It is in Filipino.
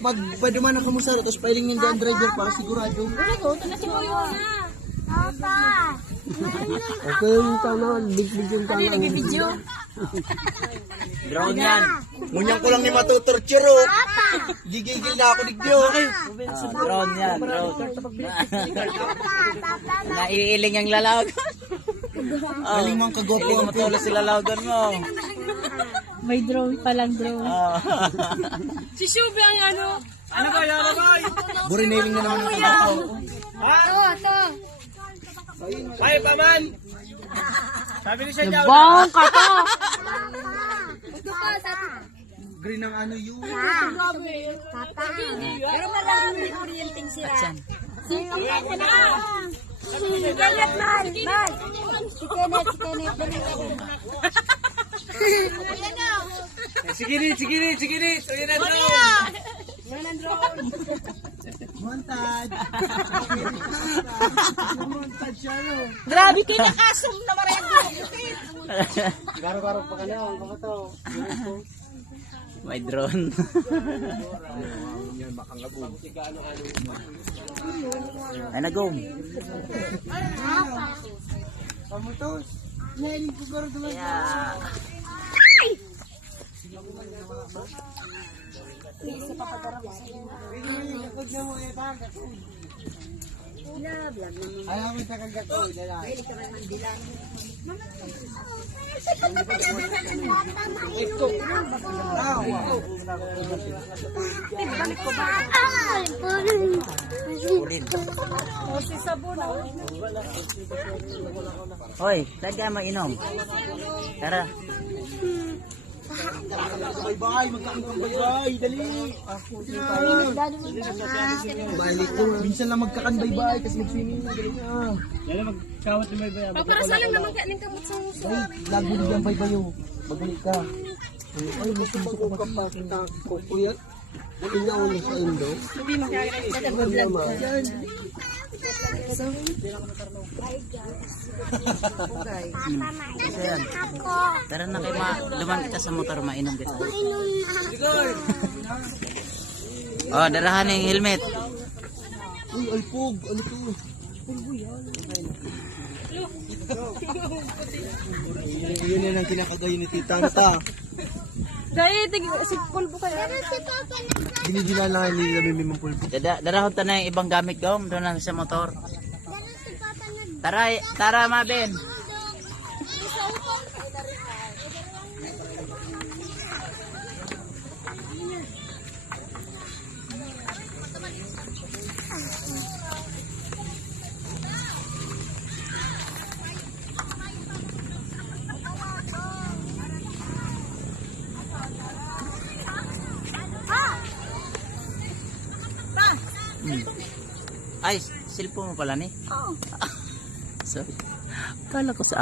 Magpaduman ako mo sa tapos pailing yung driver para sigurado. Okay yung tanong, big yung tanong. Nag-video. Drone yan. Munyang ko lang ni matutorture. Gigigil na ako digyo. Drone yan, drone. Naiiling ang lalawag. Galing mong kagopo Hindi ang mo tulo si lalawagan mo. May drone palang drone. Si Shubi ang ano. Ano ba yan? Burinailing na naman ang kagopo. Ito. Ay, paman! Sabi ni siya Bong ka to! green ang ano yun. Pero maraming orienting sila. Atsan. Si Kenneth, man. Si Kenneth. Sige ni. Sige na drone. Montage. Montage siya no. Grabe kayo nakasum na maraming. Garo-garo pa ka na. Ang kamato. May drone. Ay, nagum. Pamutos. Nailing ko garo doon. Ayaw mo sa kagato. Hoy, saan ka mainom? Tara. Bye-bye. Magkakan-bye-bye. Dali. Balik ko. Minsan lang magkakan-bye-bye kasi mag-swimming na. Dali na. Yan magkawat na bye-bye. Pagparasalan naman ka ng kamot sa Ay, lagi bigyan bye-bye yun. Magbalik ka. Ay, gusto mo ko kapakita ko po yan. Inauna sa indo. Hindi makakita. Yan. Isa yan. Tara na kayo duman kita sa motor, mainom kita. Oh, darahan yung helmet. Uy, alpog. Ano to? Yun yan ang kinakagayo ni Tita Anta. Dahil, si pulbo kayo. Binigila lang hindi namin may mapulpo. Darahon ta na yung ibang gamit ko, doon lang sa motor. Tara Mabin. Ay, cellphone mo pala ni? Oo. Sorry. Kala ko sa